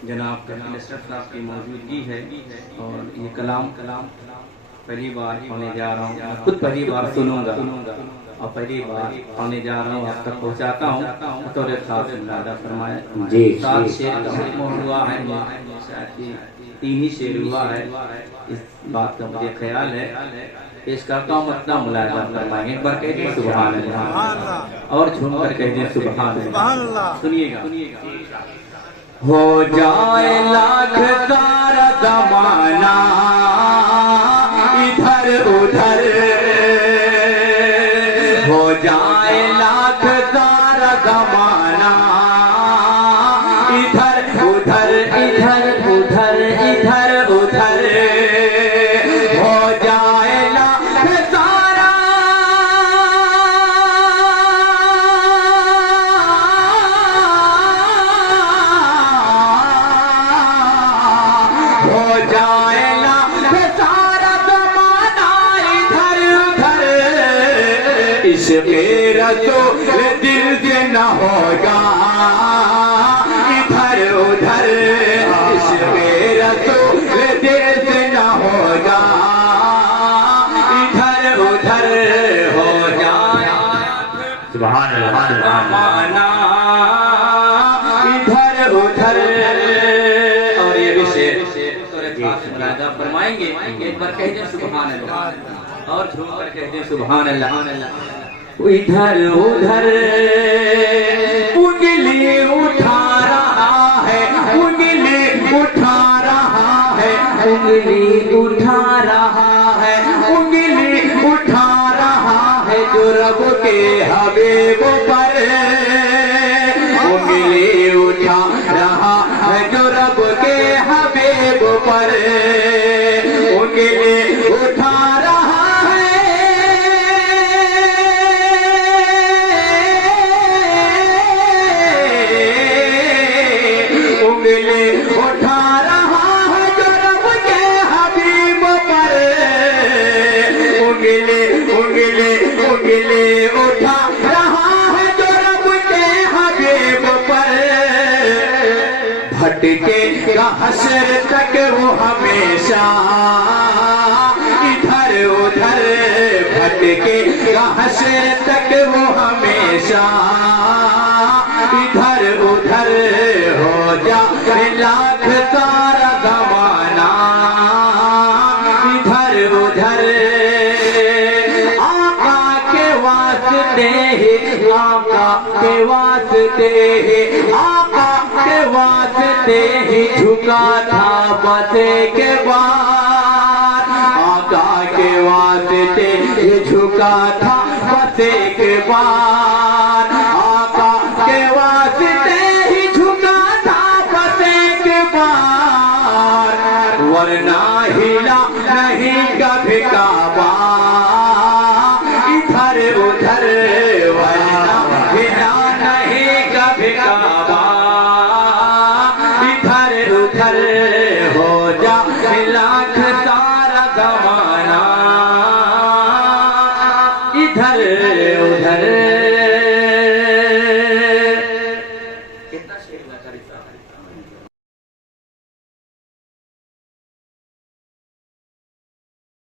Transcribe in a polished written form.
जनाब साहब की मौजूदगी है और ये कलाम पहली बार पढ़ने जा रहा हूँ। खुद पहली बार सुनूंगा और पहली बार पढ़ने जा रहा हूँ, आप तक पहुँचाता हूँ। तो फरमाया जी, 7 शेर का हुआ है, शायद 3 ही शेर हुआ है। इस बात का मुझे ख्याल है। पेश करता हूँ, अपना मुलायजा फरमाएंगे। एक बार कह दिए सुभान अल्लाह और झूम कर कह दिए सुभान अल्लाह। सुनिएगा। हो जाए लाख सारा ज़माना इधर उधर, हो जाए लाख सारा ज़माना इधर उधर, इधर उधर, इधर उधर, हो जाए लाख सारा हो जाए लाख सारा ज़माना इधर उधर, इश्क़े रसूल दिल से न होगा इधर उधर, इश्क़े रसूल दिल से न होगा इधर उधर, हो जाए सुभान अल्लाह ज़माना इधर उधर। और ये विषय मुलाहिज़ा फरमाएंगे। एक बार कह दे सुभान अल्लाह और झूम कर कह दे सुभान अल्लाह। इधर उधर उंगली उठा रहा है, उंगली उठा रहा है, उंगली उठा रहा है, उंगली उठा रहा है जो रब के हबीब पर, उंगली उठा रहा है जो रब के हबीब पर, उंगली उठा रहा है, उंगली उठा रहा है जो रब के हबीब पर, उंगली उंगली उंगली उठा रहा है जो रब के हबीब पर, भटकेगा हश्र तक वो हमेशा इधर उधर, भटकेगा हश्र तक वो हमेशा इधर उधर, हो जाए लाख सारा ज़माना इधर उधर। आका के वास्ते ही, आका के वास्ते ही, आका के वास्ते ही झुका था बसे के बाद, आका के वास्ते ही झुका था बसे के बाद, आका के वास्ते ही झुका था बसे के बाद, वरना हिला नहीं कभी काबा